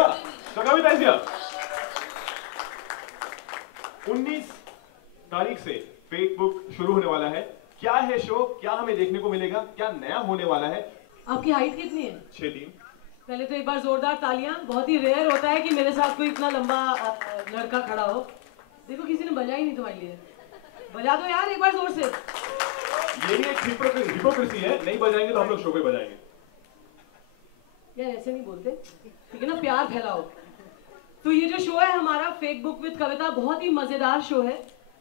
Yeah, so Kavita is here. 19 तारीख से Facebook शुरू होने वाला है। क्या है शो, क्या हमें देखने को मिलेगा, क्या नया होने वाला है? आपकी हाइट कितनी है? 6'3". पहले तो एक बार जोरदार तालियां। बहुत ही रेयर होता है कि मेरे साथ कोई इतना लंबा लड़का खड़ा हो। देखो किसी ने बजा ही नहीं तुम्हारे लिए। बजा दो यार एक बार जोर से। यही एक हिपोक्रेसी है, नहीं बजाएंगे तो हम लोग शो पे बजाएंगे। यार ऐसे नहीं बोलते, ठीक है ना, प्यार फैलाओ। तो ये जो शो है हमारा फेक बुक विद कविता, बहुत ही मजेदार शो है,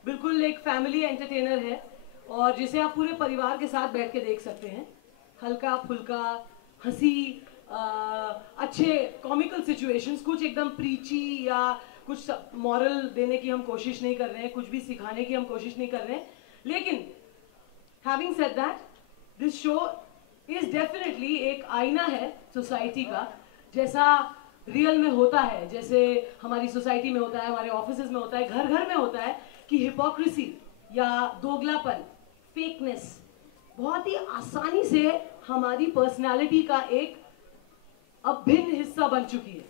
बिल्कुल एक फैमिली एंटरटेनर है और जिसे आप पूरे परिवार के साथ बैठ के देख सकते हैं। हल्का फुल्का हंसी, अच्छे कॉमिकल सिचुएशंस, कुछ एकदम प्रीची या कुछ मॉरल देने की हम कोशिश नहीं कर रहे हैं, कुछ भी सिखाने की हम कोशिश नहीं कर रहे हैं। लेकिन having said that, this show is definitely एक आईना है सोसाइटी का, जैसा रियल में होता है, जैसे हमारी सोसाइटी में होता है, हमारे ऑफिसेज में होता है, घर घर में होता है कि हिपोक्रेसी या दोगलापन, फेकनेस बहुत ही आसानी से हमारी पर्सनालिटी का एक अभिन्न हिस्सा बन चुकी है।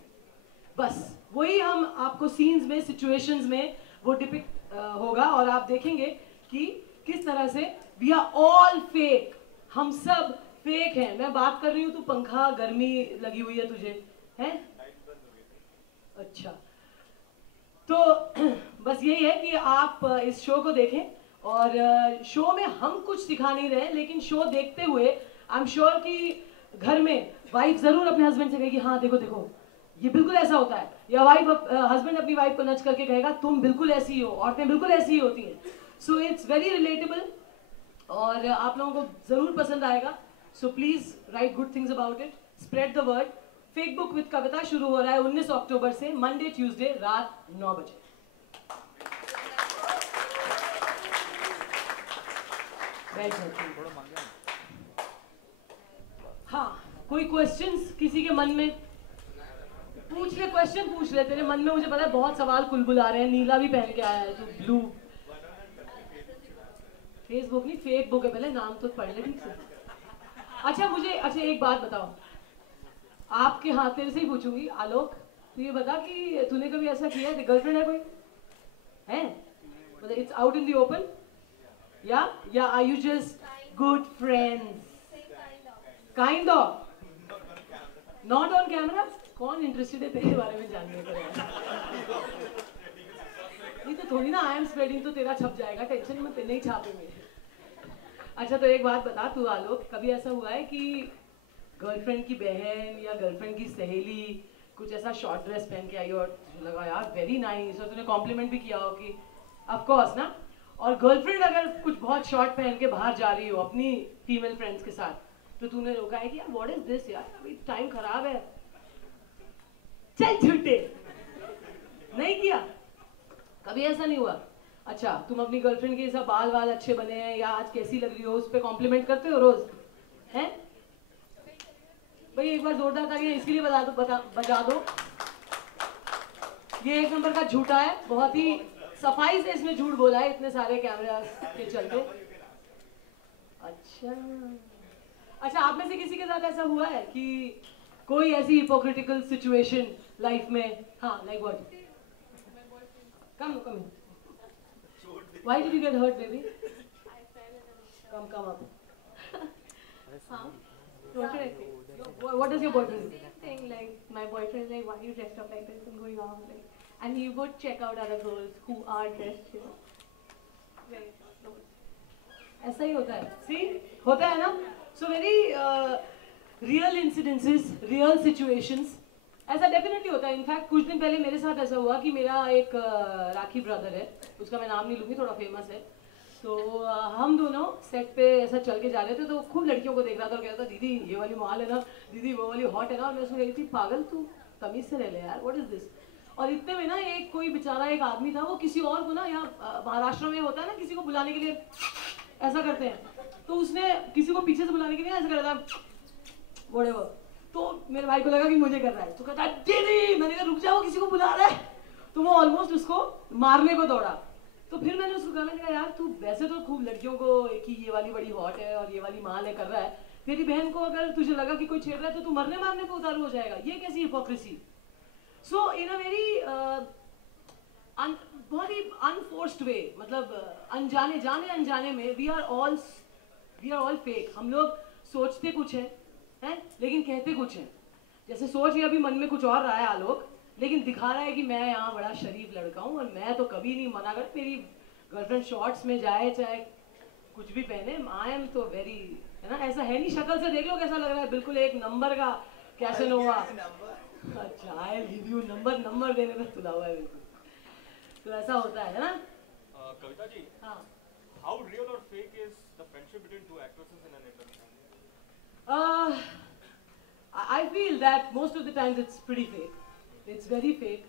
बस वही हम आपको सीन्स में, सिचुएशंस में वो डिपिक्ट होगा और आप देखेंगे कि किस तरह से वी आर ऑल फेक, हम सब फेक हैं। मैं बात कर रही हूँ तो पंखा गर्मी लगी हुई है तुझे, है? अच्छा, तो बस यही है कि आप इस शो को देखें और शो में हम कुछ सिखा नहीं रहे, लेकिन शो देखते हुए आई एम श्योर कि घर में वाइफ जरूर अपने हस्बैंड से कहेगी हाँ देखो देखो ये बिल्कुल ऐसा होता है, या हस्बैंड अपनी वाइफ को नच करके कहेगा तुम बिल्कुल ऐसी ही हो, औरतें बिल्कुल ऐसी ही होती हैं। सो इट्स वेरी रिलेटेबल और आप लोगों को जरूर पसंद आएगा। So please write good things about it, spread the word. Facebook with Kavita शुरू हो रहा है 19 अक्टूबर से, मंडे ट्यूसडे रात 9 बजे। हाँ, कोई क्वेश्चंस किसी के मन में? पूछ ले, क्वेश्चन पूछ ले। तेरे मन में मुझे पता है बहुत सवाल कुलबुल आ रहे हैं। नीला भी पहन के आया है तो ब्लू। फेसबुक नहीं, फेक बुक है, पहले नाम तो पढ़ ले ठीक से। अच्छा एक बात बताओ, आपके, हाँ तेरे से ही पूछूंगी आलोक, तू ये बता कि तूने कभी ऐसा किया है, गर्लफ्रेंड है कोई? है? मतलब it's out in the open या are you just good friends? Kind of, not on camera. कौन इंटरेस्टेड है तेरे बारे में जानने को? ये तो थोड़ी ना आई एम स्प्रेडिंग तो तेरा छप जाएगा, टेंशन मत, नहीं छापेंगे। अच्छा तो एक बात बता तू आलोक, कभी ऐसा हुआ है कि गर्लफ्रेंड की बहन या गर्लफ्रेंड की सहेली कुछ ऐसा शॉर्ट ड्रेस पहन के आई और तुझे लगा यार वेरी नाइस, और तूने कॉम्प्लीमेंट भी किया हो कि ऑफ कोर्स ना, और गर्लफ्रेंड अगर कुछ बहुत शॉर्ट पहन के बाहर जा रही हो अपनी फीमेल फ्रेंड्स के साथ, तो तूने रोका है कि यार व्हाट इज दिस यार, अभी टाइम खराब है, चल झूठे, नहीं किया? कभी ऐसा नहीं हुआ? अच्छा, तुम अपनी गर्लफ्रेंड के ऐसा बाल वाल अच्छे बने हैं या आज कैसी लग रही हो उस पर कॉम्प्लीमेंट करते हो रोज? हैं भाई? एक बार जोरदार तालियां इसके लिए बजा दो। ये एक नंबर का झूठा है, बहुत ही सफाई से इसने झूठ बोला है इतने सारे कैमरा के चलते। अच्छा आप में से किसी के साथ ऐसा हुआ है कि कोई ऐसी हिपोक्रिटिकल सिचुएशन लाइफ में? हाँ, like what? Come Why did you get hurt, baby? I fell in a Come up. Huh? What should I say? What does your boyfriend do? Same thing, like my boyfriend is like, why are you dressed up like this and going out, like, and he would check out other girls who are dressed, you know, very close. ऐसा ही होता है, see? होता है ना? So very real incidences, real situations, ऐसा definitely होता है। In fact कुछ दिन पहले मेरे साथ ऐसा हुआ कि मेरा एक राखी ब्रदर है, उसका मैं नाम नहीं लूँगी, थोड़ा फेमस है, तो हम दोनों सेट पे ऐसा चल के जा रहे थे, तो खूब लड़कियों को देख रहा था और कह रहा था दीदी ये वाली माल है ना, दीदी वो वाली हॉट है ना, और मैं उसको कह रही थी पागल तू तमीज से रह ले यार, व्हाट इज दिस। और इतने में ना एक कोई बेचारा एक आदमी था, वो किसी और को ना, यहाँ महाराष्ट्र में होता है ना किसी को बुलाने के लिए ऐसा करते हैं, तो उसने किसी को पीछे से बुलाने के लिए ऐसा कर रहा था व्हाटएवर, तो मेरे भाई को लगा कि मुझे कर रहा है, तो कहता है दीदी, मैंने कहा रुक जाओ किसी को बुला रहा है, तो वो ऑलमोस्ट उसको मारने को दौड़ा। तो फिर मैंने उसको कहा, मैंने कहा यार तू वैसे तो खूब लड़कियों को कि ये वाली बड़ी हॉट है और ये वाली माल है कर रहा है, तेरी बहन को अगर तुझे लगा कि कोई छेड़ रहा है तो तू मरने मारने को उतारू हो जाएगा, ये कैसी hypocrisy. So in a very बहुत ही अनफोर्स्ड वे, मतलब अनजाने जाने अनजाने में वी आर ऑल फेक. हम लोग सोचते कुछ हैं लेकिन कहते कुछ हैं. जैसे सोच ये अभी मन में कुछ और रहा है आलोक, लेकिन दिखा रहा है कि मैं यहाँ बड़ा शरीफ लड़का हूँ और मैं तो कभी नहीं मना कर. मेरी गर्लफ्रेंड शॉर्ट्स में जाए चाहे कुछ भी पहने, आई एम तो वेरी, है ना, ऐसा है नहीं. शक्ल से देख लो कैसा लग रहा है, बिल्कुल एक नंबर का कैसेनोवा. अच्छा, आई गिव यू नंबर देने में तुला हुआ है बिल्कुल. तो ऐसा होता है ना. कविता जी, हाँ, हाउ रियल और fake is the friendship between two actresses in an industry? I feel that most of the times it's pretty fake. It's very fake.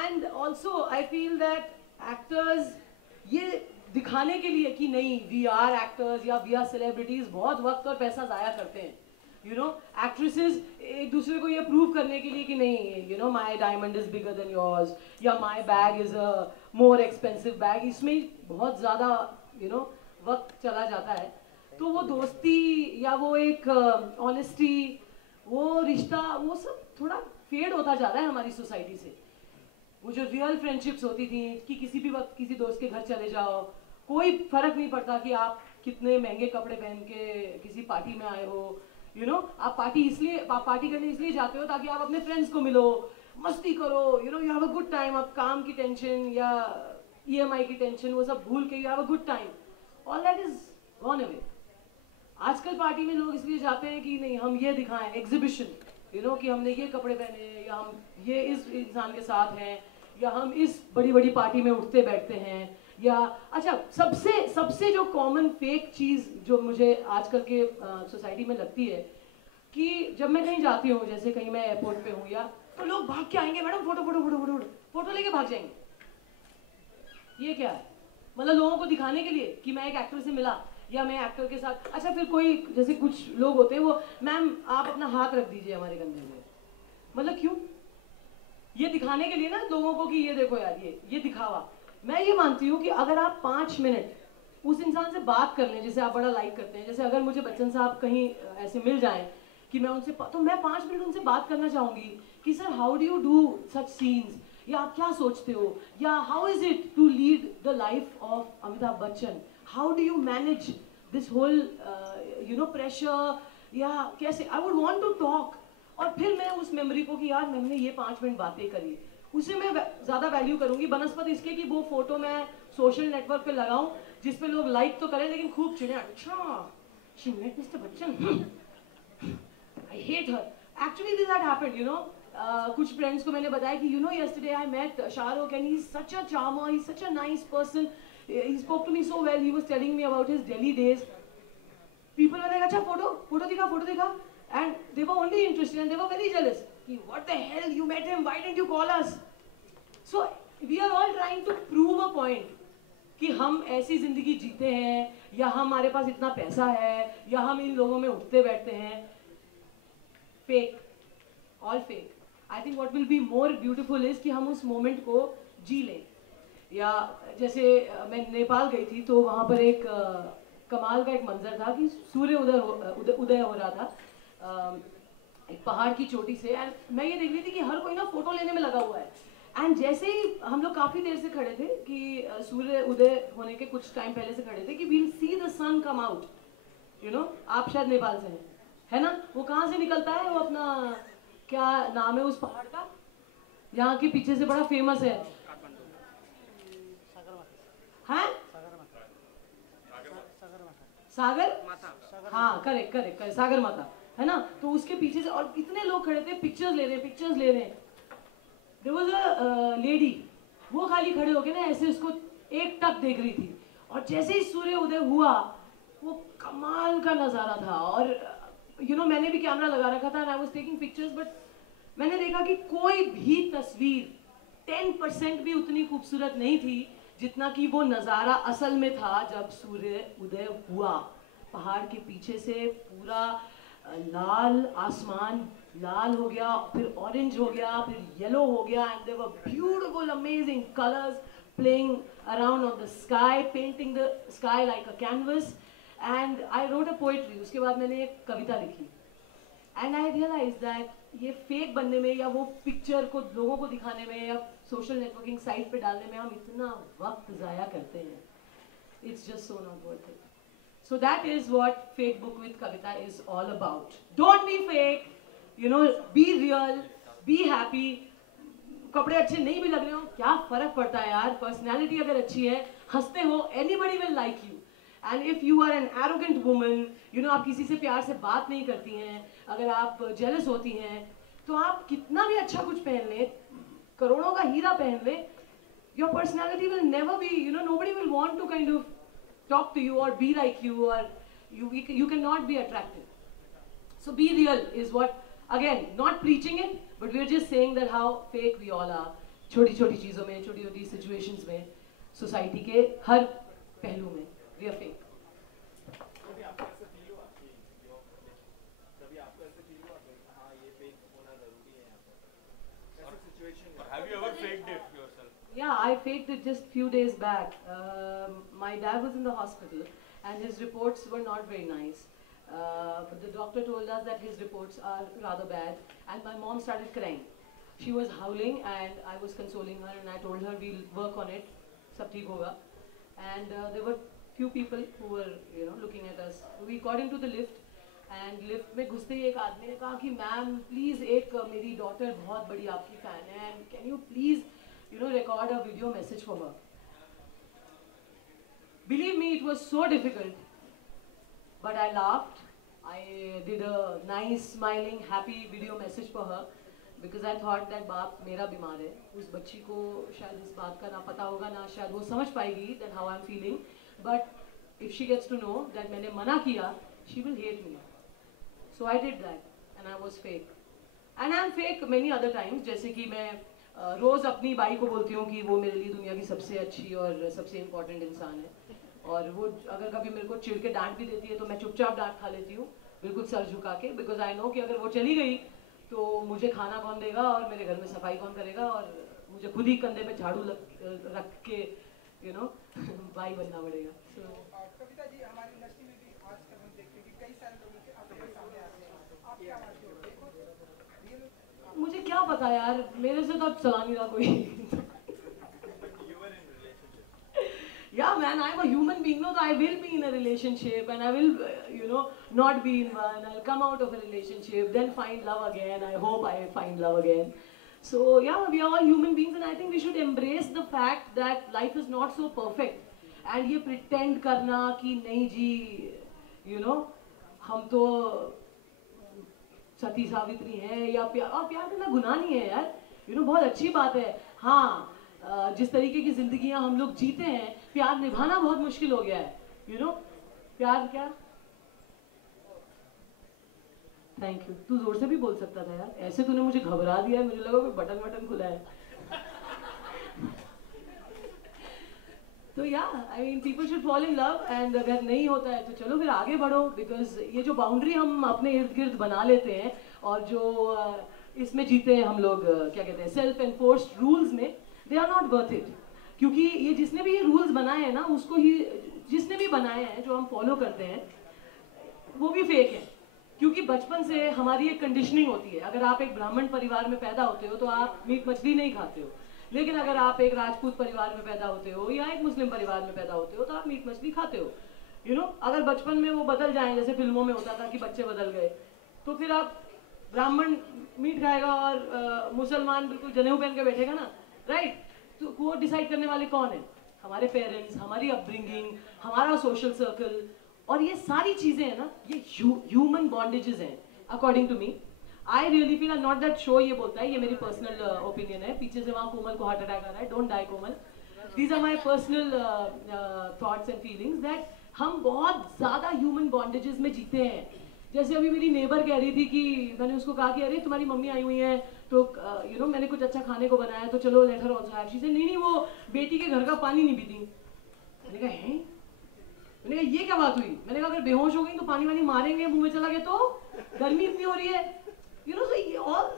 And also I feel that actors ये दिखाने के लिए कि नहीं we are actors या we are celebrities बहुत वक्त और पैसा ज़ाया करते हैं. You know, actresses एक दूसरे को ये प्रूव करने के लिए कि नहीं, you know, my diamond is bigger than yours या my bag is a more expensive bag, इसमें बहुत ज़्यादा you know वक्त चला जाता है. तो वो दोस्ती या वो एक ऑनेस्टी, वो रिश्ता, वो सब थोड़ा फेड होता जा रहा है हमारी सोसाइटी से. वो जो रियल फ्रेंडशिप्स होती थी कि किसी भी वक्त किसी दोस्त के घर चले जाओ, कोई फर्क नहीं पड़ता कि आप कितने महंगे कपड़े पहन के किसी पार्टी में आए हो. यू नो, आप पार्टी करने इसलिए जाते हो ताकि आप अपने फ्रेंड्स को मिलो, मस्ती करो, you know, you have a good time. आप काम की टेंशन या EMI की टेंशन वो सब भूल के you have a good time. All that is gone away. आजकल पार्टी में लोग इसलिए जाते हैं कि नहीं हम ये दिखाएं, एग्जीबिशन, यू नो, कि हमने ये कपड़े पहने हैं या हम ये इस इंसान के साथ हैं या हम इस बड़ी बड़ी पार्टी में उठते बैठते हैं. या अच्छा, सबसे जो कॉमन फेक चीज़ जो मुझे आजकल के सोसाइटी में लगती है कि जब मैं कहीं जाती हूँ, जैसे कहीं मैं एयरपोर्ट पे हूँ या, तो लोग भाग के आएंगे, मैडम फोटो लेके भाग जाएंगे. ये क्या है? मतलब लोगों को दिखाने के लिए कि मैं एक एक्टर से मिला या मैं एक्टर के साथ. अच्छा, फिर कोई जैसे कुछ लोग होते हैं वो, मैम आप अपना हाथ रख दीजिए हमारे कंधे में. मतलब क्यों? ये दिखाने के लिए ना लोगों को कि ये देखो यार, ये दिखावा. मैं ये मानती हूँ कि अगर आप 5 मिनट उस इंसान से बात कर लें जिसे आप बड़ा लाइक करते हैं, जैसे अगर मुझे बच्चन साहब कहीं ऐसे मिल जाएं कि मैं उनसे, तो मैं 5 मिनट उनसे बात करना चाहूँगी कि sir how do you do such scenes, या आप क्या सोचते हो, या how is it to lead the life of Amitabh Bachchan, how do you manage this whole you know pressure, या कैसे. I would want to talk. और फिर मैं उस मेमोरी को कि यार मैंने ये 5 मिनट बातें करी, उसे मैं ज़्यादा वैल्यू करूँगी बनस्पत इसके कि वो फोटो मैं सोशल नेटवर्क पे लगाऊं जिस पे लोग लाइक तो करें लेकिन खूब चिढ़े. अच्छा, she met mister Bachchan, I hate her. Actually this had happened, you know. कुछ फ्रेंड्स को मैंने बताया कि you know yesterday I met Shahrukh and he is such a charmer, he is such a nice person, he spoke to me so well, he was telling me about his Delhi days. People were like, अच्छा photo दिखा, and they were only interested and they were very jealous. What the hell, you met him, why didn't you call us? So we are all trying to prove a point कि हम ऐसी जिंदगी जीते हैं या हमारे पास इतना पैसा है या हम इन लोगों में उठते बैठते हैं. Fake, all fake. I think what will be more beautiful is कि हम उस मोमेंट को जी लें. या जैसे मैं नेपाल गई थी तो वहाँ पर एक कमाल का एक मंजर था कि सूर्य उदय हो रहा था एक पहाड़ की चोटी से. एंड मैं ये देख रही थी कि हर कोई ना फोटो लेने में लगा हुआ है. एंड जैसे ही हम लोग काफ़ी देर से खड़े थे कि सूर्य उदय होने के कुछ टाइम पहले से खड़े थे कि we'll see the sun come out. You know, आप शायद नेपाल से हैं, है ना. वो कहाँ से निकलता है, वो अपना क्या नाम है उस पहाड़ का, यहाँ के पीछे से बड़ा फेमस है. हाँ, सागर, हाँ करेक्ट, सागर माता, है ना. तो उसके पीछे से और कितने लोग खड़े थे, पिक्चर्स ले रहे हैं. देयर वाज अ लेडी, वो खाली खड़े होके ना ऐसे उसको एक टक देख रही थी. और जैसे ही सूर्य उदय हुआ वो कमाल का नज़ारा था. और यू नो मैंने भी कैमरा लगा रखा था and I was taking pictures, but मैंने देखा कि कोई भी तस्वीर 10% भी उतनी खूबसूरत नहीं थी जितना कि वो नज़ारा असल में था जब सूर्य उदय हुआ. पहाड़ के पीछे से पूरा लाल आसमान लाल हो गया, फिर ऑरेंज हो गया, फिर येलो हो गया, and there were beautiful amazing colours playing around on the sky, painting the sky like a canvas. And I wrote a poetry. उसके बाद मैंने एक कविता लिखी. एंड आई रियलाइज दैट ये फेक बनने में या वो पिक्चर को लोगों को दिखाने में या सोशल नेटवर्किंग साइट पे डालने में हम इतना वक्त ज़ाया करते हैं. It's just so not worth it. So that is what Fake Book with Kavita is all about. Don't be fake, you know, be real, be happy. कपड़े अच्छे नहीं भी लग रहे हो, क्या फर्क पड़ता है यार. पर्सनैलिटी अगर अच्छी है, हंसते हो, anybody will like you. And if you are an arrogant woman, you know, आप किसी से प्यार से बात नहीं करती हैं, अगर आप jealous होती हैं, तो आप कितना भी अच्छा कुछ पहन लें, करोड़ों का हीरा पहन लें, your personality will never be, you know, nobody will want to kind of talk to you or be like you, or you cannot be attractive. So be real is what, again, not preaching it, but we're just saying that how fake we all are. छोटी छोटी चीज़ों में, छोटी छोटी situations में, society के हर पहलू में, we are fake. Have you ever faked it yourself? Yeah, I faked it just few days back. My dad was in the hospital and his reports were not very nice. But the doctor told us that his reports are rather bad, and my mom started crying. She was howling and I was consoling her, and I told her we'll work on it, sab theek hoga. And there were few people who were, you know, looking at us. We got into the lift and lift में घुसते ही एक आदमी ने कहा कि ma'am please एक मेरी daughter बहुत बड़ी आपकी फैन है, and can you please, you know, record a video message for her. Believe me, it was so difficult, but I laughed. I did a nice smiling happy video message for her because I thought that बाप मेरा बीमार है, उस बच्ची को शायद इस बात का ना पता होगा, ना शायद वो समझ पाएगी that how I'm feeling, but if she gets to know that मैंने मना किया, she will hate me. So I did that and I was fake. And I'm fake many other times, जैसे कि मैं रोज़ अपनी बाई को बोलती हूँ कि वो मेरे लिए दुनिया की सबसे अच्छी और सबसे इम्पोर्टेंट इंसान है, और वो अगर कभी मेरे को चिढ़ के डांट भी देती है तो मैं चुपचाप डांट खा लेती हूँ, बिल्कुल सर झुका के, बिकॉज आई नो कि अगर वो चली गई तो मुझे खाना कौन देगा और मेरे घर में सफाई कौन करेगा, और मुझे खुद ही कंधे पे झाड़ू रख के, you know, भाई बनना पड़ेगा. कविता जी, हमारी इंडस्ट्री में भी आजकल हम देखते हैं कि कई सारे लोगों के अपने सामने आते हैं. आप क्या मानते हो? मुझे क्या पता यार, मेरे से तो अब चला नहीं रहा कोई. Yeah, man, I'm a human being. No, I will be in a relationship, and I will, you know, not be in one. I'll come out of a relationship, then find love again. I hope I find love again. So yeah, we are all human beings, and I think we should embrace the fact that life is not so perfect. And ये pretend करना कि नहीं जी, you know, हम तो सती सावित्री हैं, या प्यार करना गुनाह नहीं है यार, you know, बहुत अच्छी बात है. हाँ, जिस तरीके की जिंदगियां हम लोग जीते हैं, प्यार निभाना बहुत मुश्किल हो गया है, you know. प्यार क्या? Thank you. तू जोर से भी बोल सकता था यार, ऐसे तूने मुझे घबरा दिया है, मुझे लगा कोई बटन खुला है. तो I mean people should fall in love, and अगर नहीं होता है तो चलो फिर आगे बढ़ो, बिकॉज ये जो बाउंड्री हम अपने इर्द गिर्द बना लेते हैं और जो इसमें जीते हैं हम लोग, क्या कहते हैं, सेल्फ एनफोर्स्ड रूल्स में, they are not worth it. क्योंकि ये जिसने भी ये रूल्स बनाए हैं ना, उसको ही जिसने भी बनाए हैं जो हम फॉलो करते हैं, वो भी फेक है. क्योंकि बचपन से हमारी एक कंडीशनिंग होती है. अगर आप एक ब्राह्मण परिवार में पैदा होते हो तो आप मीट मछली नहीं खाते हो, लेकिन अगर आप एक राजपूत परिवार में पैदा होते हो या एक मुस्लिम परिवार में पैदा होते हो तो आप मीट मछली खाते हो, you know. अगर बचपन में वो बदल जाए, जैसे फिल्मों में होता था कि बच्चे बदल गए, तो फिर आप ब्राह्मण मीट खाएगा और मुसलमान बिल्कुल जनेऊ पहन के बैठेगा ना, राइट. तो वो डिसाइड करने वाले कौन है? हमारे पेरेंट्स, हमारी अपब्रिंगिंग, हमारा सोशल सर्कल, और ये सारी चीजें हैं ना, ये ह्यूमन बॉन्डेजेस हैं according to me. I really feel, not that show ये बोलता है, ये मेरी पर्सनल ओपिनियन है. पीछे से वहाँ कोमल को हार्ट अटैक आ रहा है, don't die Komal. These are my personal thoughts and feelings that हम बहुत ज़्यादा ह्यूमन बॉन्डेजेस में जीते हैं. जैसे अभी मेरी नेबर कह रही थी कि मैंने उसको कहा कि अरे तुम्हारी मम्मी आई हुई है तो यू नो मैंने कुछ अच्छा खाने को बनाया तो चलो let her also have. She said नहीं वो बेटी के घर का पानी नहीं पीती. मैंने कहा हैं? मैंने कहा ये क्या बात हुई? मैंने कहा अगर बेहोश हो गई तो पानी वानी मारेंगे, मुंह में चला गया तो, गर्मी इतनी हो रही है, you know. So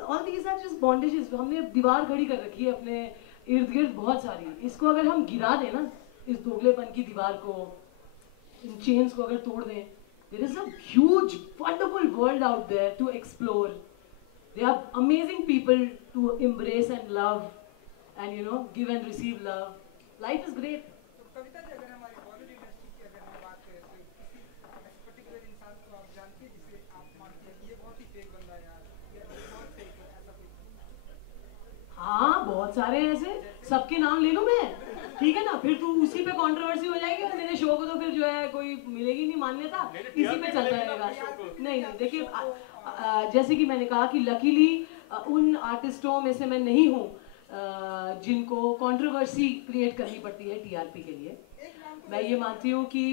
all these are just bondages. हमने दीवार खड़ी कर रखी है अपने इर्द गिर्द बहुत सारी. इसको अगर हम गिरा दें ना, इस दोगलेपन की दीवार को, इन चेन्स को अगर तोड़ दें, there is a huge wonderful world out there to explore. They are amazing people to embrace and love and give and receive love. Life is great. तो कविता जी, अगर हमारी बॉलीवुड इंडस्ट्री की अगर हम बात करें तो किसी पर्टिकुलर इंसान को आप जानती है जिसे आप मानते हैं ये बहुत ही फेक बंदा है यार, ये बहुत फेक है, ऐसा कोई? हाँ, बहुत सारे हैं ऐसे, सबके नाम ले लूं मैं? ठीक है ना, फिर तू उसी पे कंट्रोवर्सी हो जाएगी और मेरे शो को तो फिर जो है कोई मिलेगी नहीं मान्यता, इसी पे चलता रहेगा। नहीं देखिए, जैसे कि मैंने कहा कि लकीली उन आर्टिस्टों में से मैं नहीं हूँ जिनको कंट्रोवर्सी क्रिएट करनी पड़ती है टीआरपी के लिए। मैं ये मानती हूँ कि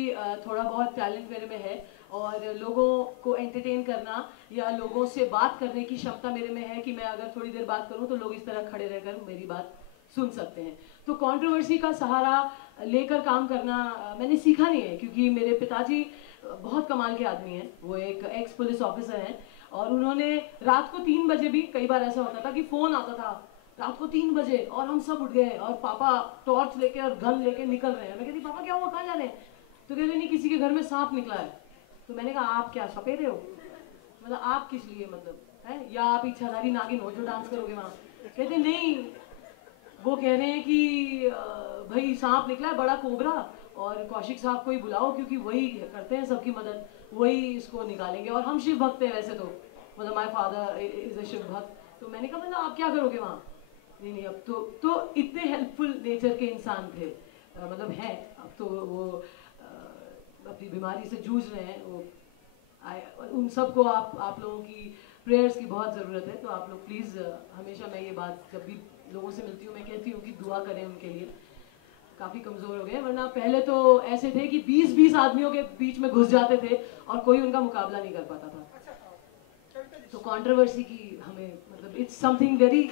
थोड़ा बहुत टैलेंट मेरे में है और लोगों को एंटरटेन करना या लोगों से बात करने की क्षमता मेरे में है कि मैं अगर थोड़ी देर बात करूँ तो लोग इस तरह खड़े रहकर मेरी बात सुन सकते हैं। तो कंट्रोवर्सी का सहारा लेकर काम करना मैंने सीखा नहीं है, क्योंकि मेरे पिताजी बहुत कमाल के आदमी हैं। वो एक एक्स पुलिस ऑफिसर हैं और उन्होंने रात को 3 बजे भी, कई बार ऐसा होता था कि फ़ोन आता था रात को 3 बजे और हम सब उठ गए और पापा टॉर्च लेके और गन लेके निकल रहे हैं। मैं कहती पापा क्या हुआ, कहाँ जा रहे हैं? तो कहते नहीं, किसी के घर में सांप निकला है। तो मैंने कहा आप क्या सपेरे हो, मतलब आप किस लिए, मतलब है, या आप इच्छाधारी नागिन हो जो डांस करोगे वहाँ? कहते नहीं, वो कह रहे हैं कि भाई सांप निकला है, बड़ा कोबरा, और कौशिक साहब को ही बुलाओ क्योंकि वही करते हैं सबकी मदद, वही इसको निकालेंगे। और हम शिव भक्त हैं वैसे तो, मतलब my father is a Shiv bhakt. तो मैंने कहा मतलब आप क्या करोगे वहाँ? नहीं अब तो इतने हेल्पफुल नेचर के इंसान थे, मतलब हैं। अब तो वो अपनी बीमारी से जूझ रहे हैं। वो उन सबको आप लोगों की प्रेयर्स की बहुत ज़रूरत है। तो आप लोग प्लीज़, हमेशा मैं ये बात जब भी लोगों से मिलती हूँ मैं कहती हूँ कि दुआ करें उनके लिए। काफ़ी कमज़ोर हो गए, वरना पहले तो ऐसे थे कि 20-20 आदमियों के बीच में घुस जाते थे और कोई उनका मुकाबला नहीं कर पाता था। तो कंट्रोवर्सी की हमें, मतलब it's something very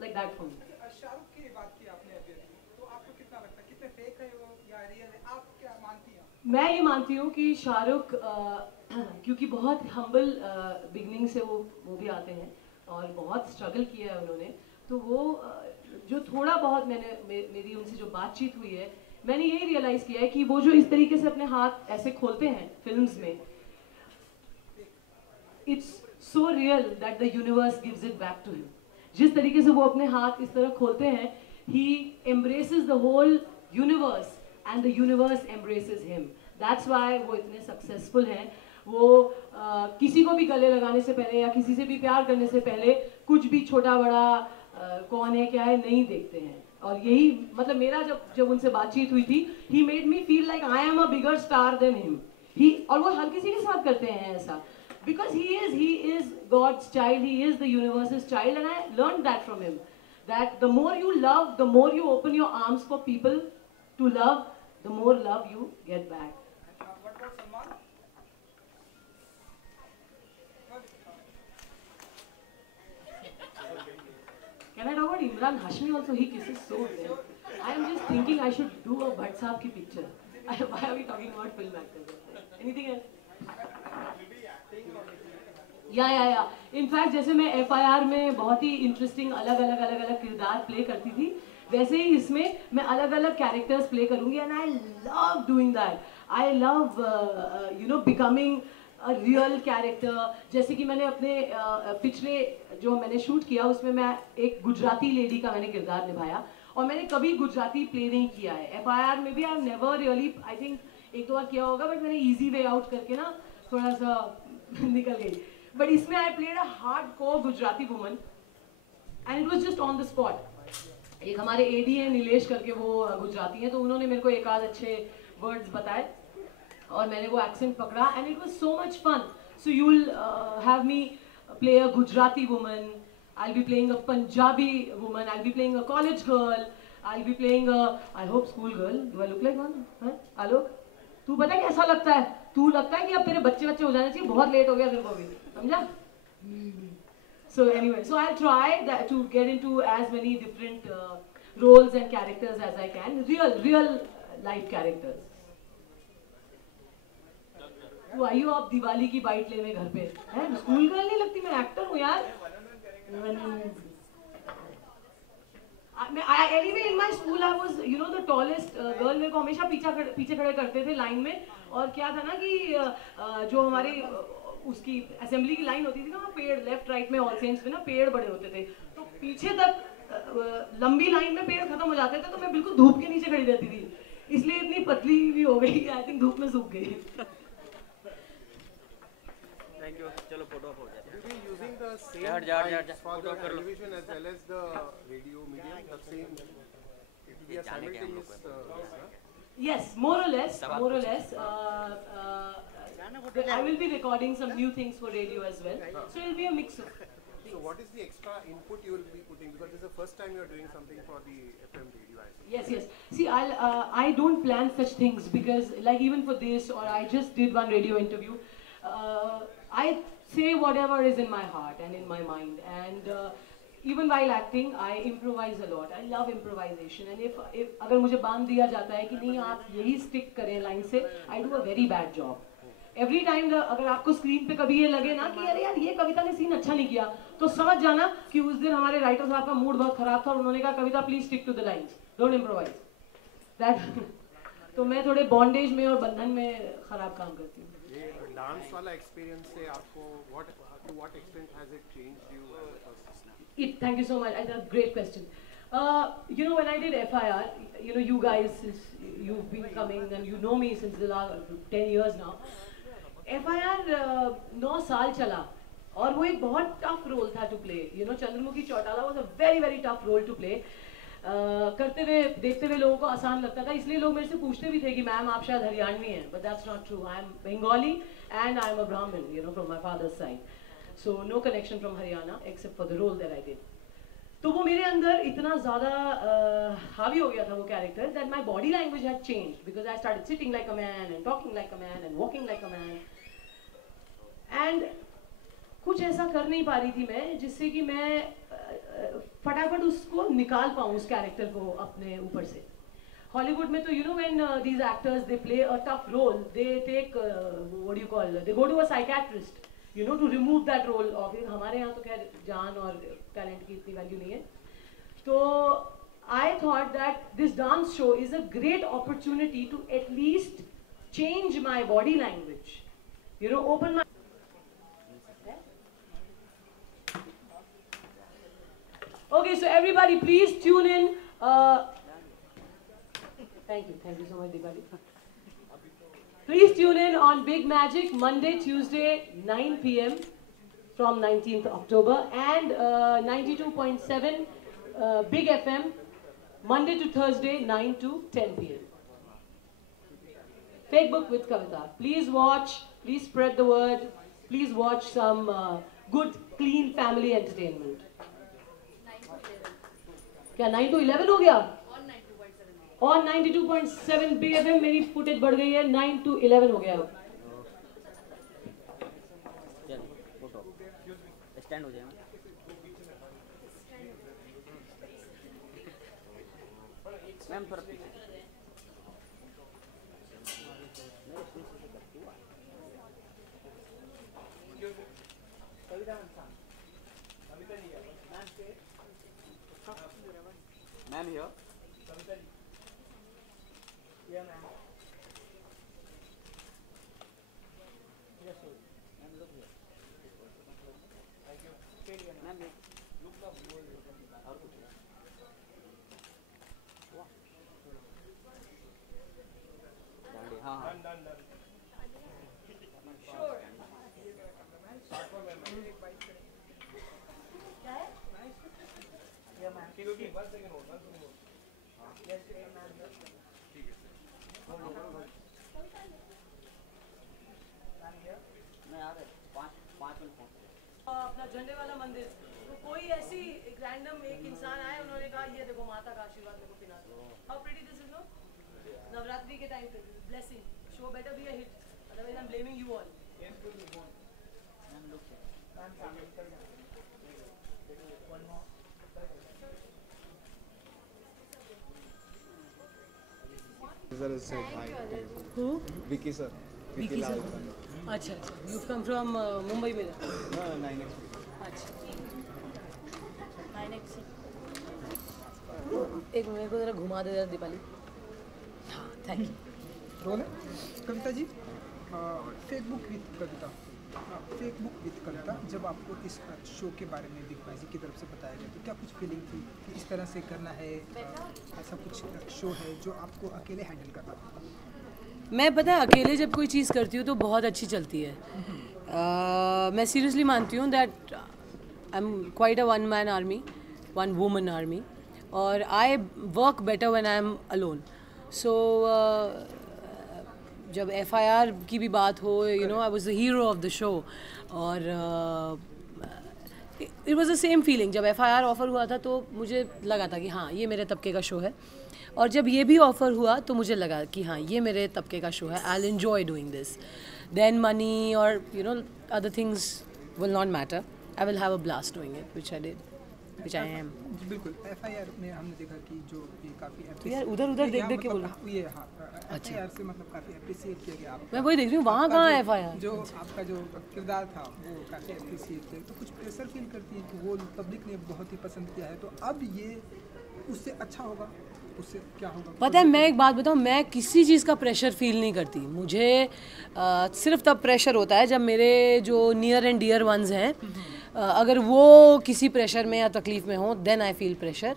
like that for me. Shahrukh की बात की आपने अभी, तो आपको कितना लगता है कितने फेक है वो या रियल है, आप क्या मानती हैं? मैं ये मानती हूँ कि शाहरुख क्योंकि बहुत हम्बल बिगनिंग से वो भी आते हैं और बहुत स्ट्रगल किया है उन्होंने। तो वो जो थोड़ा बहुत मेरी उनसे जो बातचीत हुई है, मैंने यही रियलाइज़ किया है कि वो जो इस तरीके से अपने हाथ ऐसे खोलते हैं फिल्म्स में, it's so real that the universe gives it back to him. जिस तरीके से वो अपने हाथ इस तरह खोलते हैं, he embraces the whole universe and the universe embraces him. That's why वो इतने सक्सेसफुल हैं। वो किसी को भी गले लगाने से पहले या किसी से भी प्यार करने से पहले कुछ भी छोटा बड़ा कौन है क्या है नहीं देखते हैं। और यही मतलब मेरा जब उनसे बातचीत हुई थी, he made me feel like I am a bigger star than him. और वो हर किसी के साथ करते हैं ऐसा, because he is God's child, he is the universe's child, and I learned that from him, that the more you love, the more you open your arms for people to love, the more love you get back. What about Salman? Can I talk about Imran Hashmi also? He kisses so well. I am just thinking I should do a Bhatt Saab ki picture. Why are we talking about film actors? Anything else? या in fact जैसे मैं FIR में बहुत ही interesting अलग अलग किरदार play करती थी, वैसे ही इसमें मैं अलग अलग कैरेक्टर्स प्ले करूँगी। And I love doing that. I love becoming a real character. जैसे कि मैंने अपने पिछले जो मैंने शूट किया उसमें मैं एक गुजराती लेडी का मैंने किरदार निभाया और मैंने कभी गुजराती प्ले नहीं किया है। FIR में भी I never really, I think 1-2 बार किया होगा, बट मैंने ईजी वे आउट करके ना थोड़ा सा निकल गई। बट इसमें I played a hardcore Gujarati woman and it was just on the spot. एक हमारे AD हैं नीलेश करके, वो गुजराती हैं, तो उन्होंने मेरे को एक आध अच्छे वर्ड्स बताए और मैंने वो एक्सेंट पकड़ा and it was so much fun. So you will have me play a Gujarati woman, I will be playing a Punjabi woman, I will be playing a college girl, I will be playing a I hope school girl. Do I look like one? है आलोक, तू पता है कैसा लगता है? तू लगता है कि अब तेरे बच्चे हो जाने चाहिए, बहुत लेट हो गया तेरे को अभी, समझा? So anyway, so I'll try to get into as many different roles and characters as I can, real life characters. तो आइयो आप दिवाली की बाइट लेने घर पे, है? स्कूल गर्ल नहीं लगती, मैं एक्टर हूँ यार। Anyway, in my school I was, the tallest girl। मेरे को हमेशा पीछे खड़े करते थे लाइन में। और क्या था ना कि जो हमारी उसकी असेंबली की लाइन होती थी ना, पेड़ लेफ्ट राइट में ऑल सेंट्स में ना पेड़ बड़े होते थे, तो पीछे तक लंबी लाइन में पेड़ खत्म हो जाते थे, तो मैं बिल्कुल धूप के नीचे खड़ी रहती थी, इसलिए इतनी पतली भी हो गई, आई थिंक धूप में सूख गई। थैंक यू, चलो फोटो हो जाए। You'll be using the same यार, rights for the फोटो कर लो। television as well as the radio medium. The same. It will be a जाने के हम लोग simultaneous. Yes, more or less, more or less. I will be recording some new things for radio as well, so it will be a mix of. So what is the extra input you will be putting? Because this is the first time you are doing something for the FM radio. I think. Yes, yes. See, I don't plan such things because, like, even for this, or I just did one radio interview. I say whatever is in my heart and in my mind, and even while acting, I improvise a lot. I love improvisation, and if अगर मुझे बांध दिया जाता है कि नहीं आप यही stick करें line से, I do a very bad job. Every time अगर आपको स्क्रीन पे कभी ये लगे ना कि अरे यार ये कविता ने सीन अच्छा नहीं किया, तो समझ जाना कि उस दिन हमारे राइटर साहब का मूड बहुत खराब था और उन्होंने कहा Kavita please stick to the lines, don't improvise that. तो मैं थोड़े बॉन्डेज में और बंधन में खराब काम करती हूँ। ये डांस वाला एक्सपीरियंस से आपको to what extent has it changed you as a person? Thank you so much. That's a great question. You know, when I did FIR, you know, you guys, since you've been coming and you know me since the last 10 years now, FIR 9 साल चला और वो एक बहुत tough role था to play. You know, Chandramukhi Chautala was a very very tough role to play. करते हुए देखते हुए लोगों को आसान लगता था, इसलिए लोग मेरे से पूछते भी थे कि मैम आप शायद हरियाणवी हैं, but that's not true. I am Bengali and I am a Brahmin, you know, from my father's side, so no connection from Haryana except for the role that I did. तो वो मेरे अंदर इतना ज़्यादा हावी हो गया था वो character, that my body language had changed because I started sitting like a man and talking like a man and walking like a man, and कुछ ऐसा कर नहीं पा रही थी मैं जिससे कि मैं फटाफट उसको निकाल पाऊँ उस कैरेक्टर को अपने ऊपर से। हॉलीवुड में तो you know when these actors they play a tough role, they take what you call, they go to a psychiatrist, you know, to remove that role off. हमारे यहाँ तो खैर जान और टैलेंट की इतनी वैल्यू नहीं है। तो I thought that this dance show is a great opportunity to at least change my body language, you know, open my. Okay, so everybody please tune in. Thank you so much, Diwali. Please tune in on Big Magic Monday, Tuesday, 9 p.m. from 19th October, and 92.7 Big FM Monday to Thursday, 9 to 10 p.m. Fake Book with Kavita. Please watch, please spread the word, please watch some good, clean family entertainment. क्या 9 to 11 हो गया? On 92.7 Big FM मेरी footage बढ़ गई है, 9 to 11 हो गया। Photo stand हो जाए मैम, थोड़ा पीछे। Ma'am here. Yeah, ma'am. Ma'am look here. Thank you. Ma'am look the और कुछ हाँ हाँ Done. Sure. Start for member. एक बाइक करें. Yeah, ma'am. Keep 1 second hold, 1 second hold. Yes, ma'am. Ma'am, here. मैं आ रहा 5 मिनट पहुँच। अपना झंडे वाला मंदिर, तो कोई ऐसी एक रैंडम एक इंसान आया, उन्होंने कहा ये देखो माता का आशीर्वाद देखो पिना दो। How pretty this is, no? Navratri के टाइम पे blessing, show better be a hit, otherwise I am blaming you all. Ma'am look here. Ma'am, family निकल जाए. One more. Sir has said hi. Who? Vicky sir. Vicky sir. अच्छा, you've come from Mumbai में? No, 9x. अच्छा। एक मेरे को जरा घुमा दे जरा दीपाली। हाँ, थैंक यू। रोल है Kavita ji, Facebook with Kavita. Facebook with Kavita, जब आपको इस शो के बारे में बिग बाजी की तरफ से बताया गया तो क्या कुछ फीलिंग थी कि इस तरह से करना है, ऐसा कुछ शो है जो आपको अकेले हैंडल करना था? मैं पता है अकेले जब कोई चीज़ करती हूँ तो बहुत अच्छी चलती है। मैं सीरियसली मानती हूँ that I am quite a one man army, one woman army, और I work better when I am alone. So जब FIR की भी बात हो, you know, I was the hero of the show, और it was the same feeling. जब FIR offer हुआ था तो मुझे लगा था कि हाँ ये मेरे तबके का शो है, और जब ये भी ऑफ़र हुआ तो मुझे लगा कि हाँ ये मेरे तबके का शो है, I will enjoy doing this. Then money और you know other things will not matter, I will have a blast doing it, which I did, which I am. बिल्कुल, FIR में हमने देखा कि जो ये काफ़ी तो यार उधर देख के बोलो। ये हाँ, FIR से मतलब काफ़ी अप्रिशिएट किया गया आपको। मैं वही देख रही हूँ, वहाँ कहाँ है FIR? जो आपका जो किरदार था वो काफ़ी अप्रिशिएट किया, तो कुछ प्रेशर फील करती है कि वो पब्लिक ने बहुत ही पसंद किया है, तो अब ये उससे अच्छा होगा, उससे क्या होगा? पता है, मैं एक बात बताऊँ, मैं किसी चीज़ का प्रेशर फील नहीं करती। मुझे सिर्फ तब प्रेशर होता है जब मेरे जो नियर एंड डियर वंस हैं, अगर वो किसी प्रेशर में या तकलीफ़ में हो, then I feel pressure.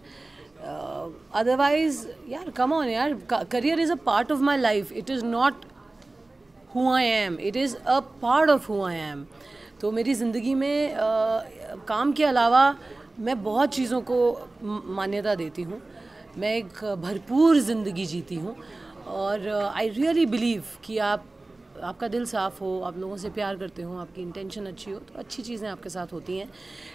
Otherwise यार कम ऑन यार, career is a part of my life, it is not who I am, it is a part of who I am. तो मेरी ज़िंदगी में काम के अलावा मैं बहुत चीज़ों को मान्यता देती हूँ। मैं एक भरपूर ज़िंदगी जीती हूँ, और आई रियली बिलीव कि आपका दिल साफ़ हो, आप लोगों से प्यार करते हो, आपकी इंटेंशन अच्छी हो, तो अच्छी चीज़ें आपके साथ होती हैं।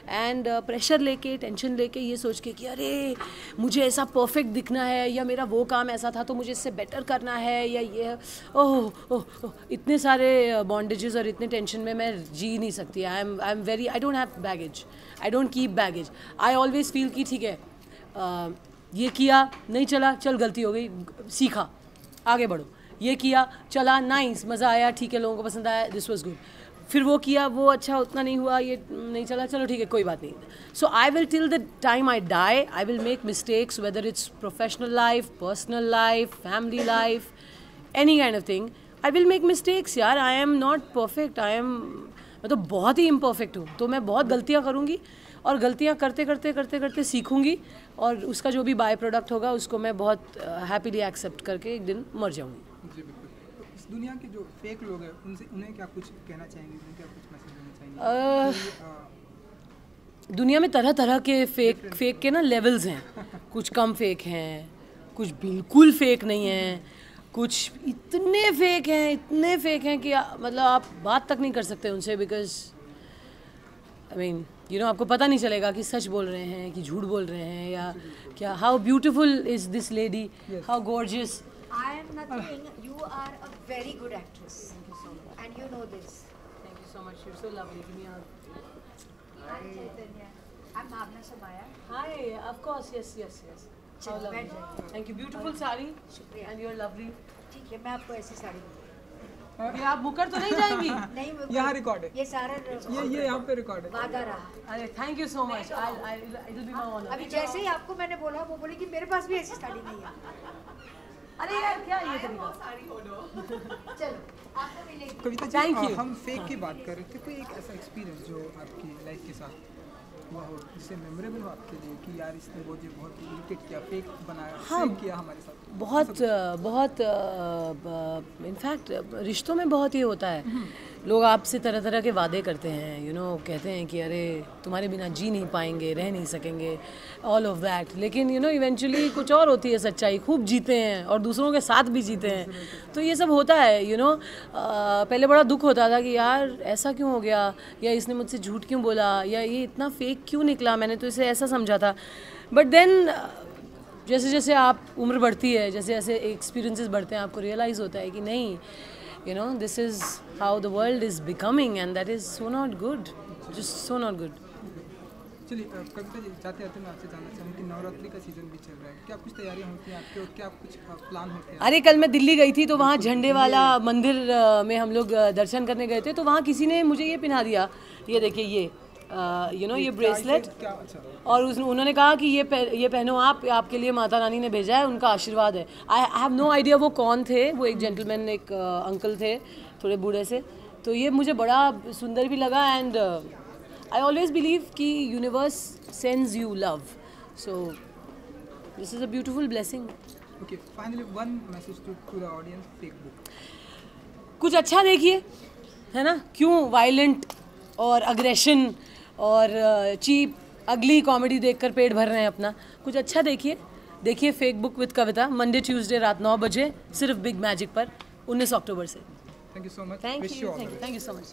एंड प्रेशर लेके, टेंशन लेके, ये सोच के कि अरे मुझे ऐसा परफेक्ट दिखना है, या मेरा वो काम ऐसा था तो मुझे इससे बेटर करना है, या ये ओह इतने सारे बॉन्डेजेस और इतने टेंशन में मैं जी नहीं सकती। I am very, I don't have baggage, I don't keep baggage. I always feel कि ठीक है, ये किया नहीं चला, चल गलती हो गई, सीखा, आगे बढ़ो। ये किया, चला, नाइस, मज़ा आया, ठीक है, लोगों को पसंद आया, दिस वाज गुड। फिर वो किया, वो अच्छा उतना नहीं हुआ, ये नहीं चला, चलो ठीक है, कोई बात नहीं। So I will till the time I die, I will make mistakes, whether it's professional life, personal life, family life, any kind of thing, I will make mistakes यार। आई एम नॉट परफेक्ट, मैं तो बहुत ही imperfect हूँ, तो मैं बहुत गलतियाँ करूँगी, और गलतियाँ करते करते करते करते सीखूंगी, और उसका जो भी बाय प्रोडक्ट होगा उसको मैं बहुत हैप्पीली एक्सेप्ट करके एक दिन मर जाऊँगी। जी बिल्कुल। तो इस दुनिया के जो फेक लोग हैं उन्हें क्या कुछ कहना चाहेंगे, उन्हें क्या कुछ मैसेज देना चाहेंगे? दुनिया में तरह तरह के फेक के ना लेवल्स हैं। कुछ कम फेक हैं, कुछ बिल्कुल फेक नहीं हैं, कुछ इतने फेक हैं कि मतलब आप बात तक नहीं कर सकते उनसे, because I mean you know आपको पता नहीं चलेगा कि सच बोल रहे हैं कि झूठ बोल रहे हैं, या क्या। How beautiful is this lady, how gorgeous. I am nothing. You are a very good actress. Thank you so much. And you know this. Thank you so much. You're so lovely. Give me a hug. Hi, Chaitanya. I'm Bhavna Samaya. Hi. Of course. Yes. How चलो, lovely. बैठ जाइए। Thank you. Beautiful sari. शुक्रिया। And you're lovely. ठीक है, मैं आपको ऐसी साड़ी दूँगी। अभी आप मुकर तो नहीं जाएंगी? नहीं, यहाँ रिकॉर्ड है, ये सारा ये यहाँ पे रिकॉर्ड है। वादा रहा। अरे thank you so much. It'll be my honor. अभी जैसे ही आपको मैंने बोला, वो बोली कि मेरे पास भी ऐसी साड़ी नहीं है। अरे यार क्या ये तरीका? चलो, आपको मिलेगी। कविता Thank जी, you. हम फेक की बात कर रहे थे, कोई एक ऐसा एक्सपीरियंस जो आपकी लाइफ के साथ हुआ हो जिससे मेमोरेबल हो आपके लिए कि यार इसने बहुत इरिटेट किया, फेक बनाया, हाँ, फेक किया हमारे साथ? बहुत इनफैक्ट रिश्तों में बहुत ये होता है। लोग आपसे तरह तरह के वादे करते हैं, यू नो कहते हैं कि अरे तुम्हारे बिना जी नहीं पाएंगे, रह नहीं सकेंगे, ऑल ऑफ दैट। लेकिन यू नो इवेंचुअली कुछ और होती है सच्चाई, खूब जीते हैं और दूसरों के साथ भी जीते हैं। तो ये सब होता है, यू नो। पहले बड़ा दुख होता था कि यार ऐसा क्यों हो गया, या इसने मुझसे झूठ क्यों बोला, या ये इतना फेक क्यों निकला, मैंने तो इसे ऐसा समझा था। बट देन जैसे जैसे आप उम्र बढ़ती है, जैसे जैसे एक्सपीरियंसेस बढ़ते हैं, आपको रियलाइज़ होता है कि नहीं, you know, this is how the world is becoming, and that is so not good, just so not good. चलिए कविता जी, चाहते मैं आपसे जानना चाहूँ कि नवरात्रि का सीजन भी चल रहा है, क्या कुछ तैयारियाँ होती हैं आपके और क्या कुछ प्लान होते हैं? अरे कल मैं दिल्ली गई थी, तो वहाँ झंडे वाला मंदिर में हम लोग दर्शन करने गए थे, तो वहाँ किसी ने मुझे ये पहना दिया, ये देखिए ये यू नो ये ब्रेसलेट, और उन्होंने कहा कि ये पहनो आप, आपके लिए माता रानी ने भेजा है, उनका आशीर्वाद है। आई हैव नो आइडिया वो कौन थे, वो एक जेंटलमैन, एक अंकल थे थोड़े बूढ़े से, तो ये मुझे बड़ा सुंदर भी लगा एंड आई ऑलवेज बिलीव कि universe sends you love, so this is a beautiful blessing. Okay, finally one message to the audience, Facebook. कुछ अच्छा देखिए, है ना. क्यों वायलेंट और अग्रेशन और चीप अगली कॉमेडी देखकर पेट भर रहे हैं अपना. कुछ अच्छा देखिए Facebook with Kavita, Monday Tuesday रात 9 बजे सिर्फ बिग मैजिक पर 19 अक्टूबर से. Thank you so much. Thank Wish you all the best. You so much.